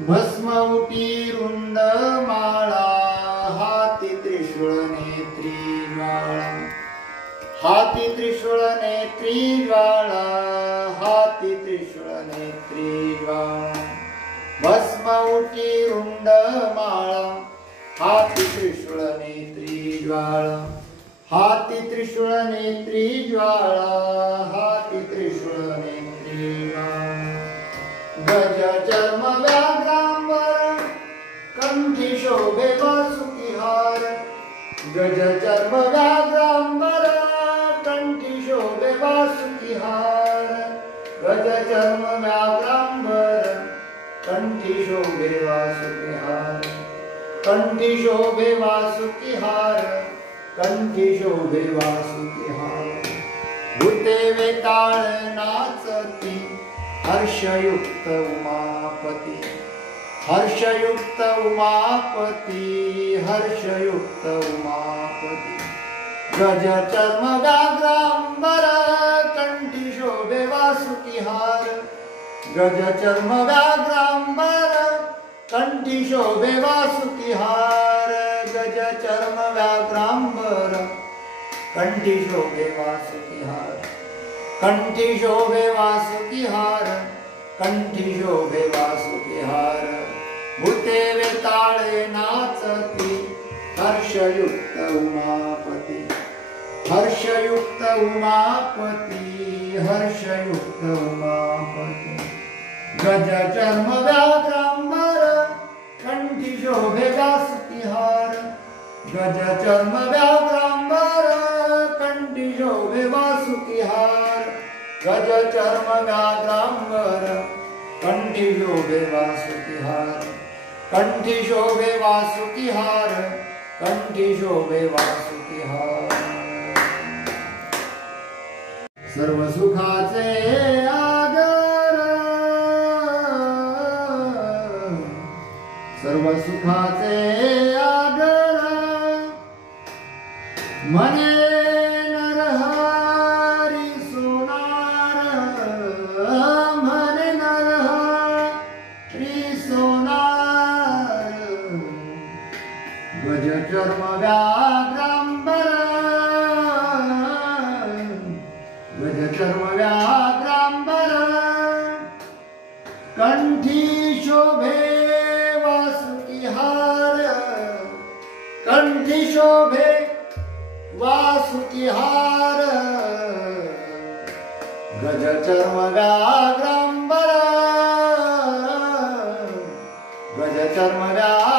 भस्म उटी रुंड माळा हाती त्रिशूळ नेत्री ज्वाळा हाती त्रिशूळ नेत्री ज्वाळा हाती त्रिशूळ नेत्री ज्वाळा भस्म उटी रुंड माळा हाती त्रिशूळ नेत्री ज्वाळा हाती त्रिशूळ नेत्री ज्वाळा हाती त्रिशूळ नेत्री ज्वाळा गज चर्म व्याघ्रांबर कंठी शोभे वासुकी हार गज चर्म व्याघ्रांबर कंठी शोभे वासुकी हार गज चर्म व्याघ्रांबर कंठी शोभे वासुकी हार कंठी शोभे वासुकी हार कंठी शोभे वासुकी हार भूते वेताळ नाचती हर्षयुक्त उमापती हर्षयुक्त उमापती हर्षयुक्त उमापती गज चर्म व्याघ्रांबर कंठी शोभे वासुकी हार गज चर्म व्याघ्रांबर कंठी शोभे वासुकी हार गज चर्म व्याघ्रांबर कंठी शोभे वासुकी हार कंठी शोभे वासुकी हार कंठी शोभे वासुकी हार भूते वेताळे नाचती हर्षयुक्त उमापती हर्षयुक्त उमापती हर्षयुक्त उमापती गज चर्म व्याघ्रांबर कंठी शोभे वासुकी हार गज चर्म व्याघ्रांबर कंठी शोभे वासुकी हार गज चर्म व्याघ्रांबर कंठी शोभे वासुकी हार कंठी शोभे वासुकी हार कंठी शोभे वासुकी हार सर्व सुखाचे आगर सर्व सुखाचे आगर मने नरहरी सोनार मने नरहरी सोनार गज चर्म व्याघ्रांबर गज चर्म व्याघ्रांबर कंठी शोभे वासुकी हार कंठी शोभे वासुकी हार गज चर्म व्याघ्रांबर गज चर्म व्याघ्रांबर